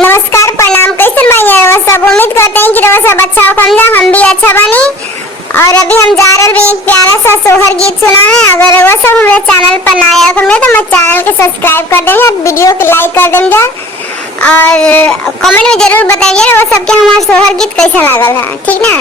नमस्कार प्रणाम। कैसे बानी रउआ सब? उम्मीद करते हैं कि रउआ सब अच्छा हो। हम भी अच्छा बानी। और अभी हम जा रहे हैं एक प्यारा सा सोहर गीत सुनाने। अगर रउआ सब हमारे चैनल पर नया है तो हमारे चैनल के सब्सक्राइब कर देंगे, वीडियो को लाइक कर देंगे और कमेंट में जरूर बताइए रउआ सब के हमारा सोहर गीत कैसा लागल है, ठीक ना।